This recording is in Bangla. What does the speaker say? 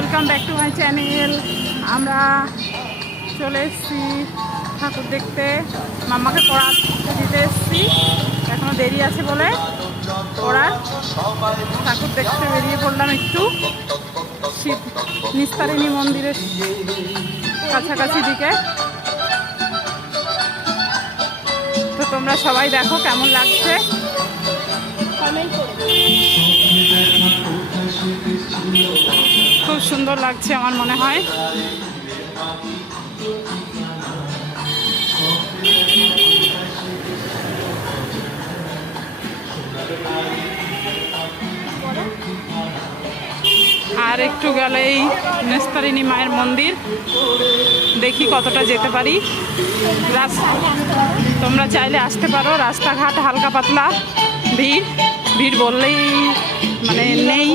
Welcome back to my channel. আমরা চলে এসেছি ঠাকুর দেখতে, মাম্মাকে পড়াতে দিতে এসেছি, এখনো দেরি আছে বলে ওরা ঠাকুর দেখতে বেরিয়ে পড়লাম একটু শিব নিস্তারিণী মন্দিরের কাছাকাছি দিকে। তো তোমরা সবাই দেখো কেমন লাগছে। খুব সুন্দর লাগছে আমার মনে হয়। আর একটু গেলেই নিস্তারিণী মায়ের মন্দির, দেখি কতটা যেতে পারি। তোমরা চাইলে আসতে পারো। রাস্তাঘাট হালকা পাতলা, ভিড় বললেই মানে নেই।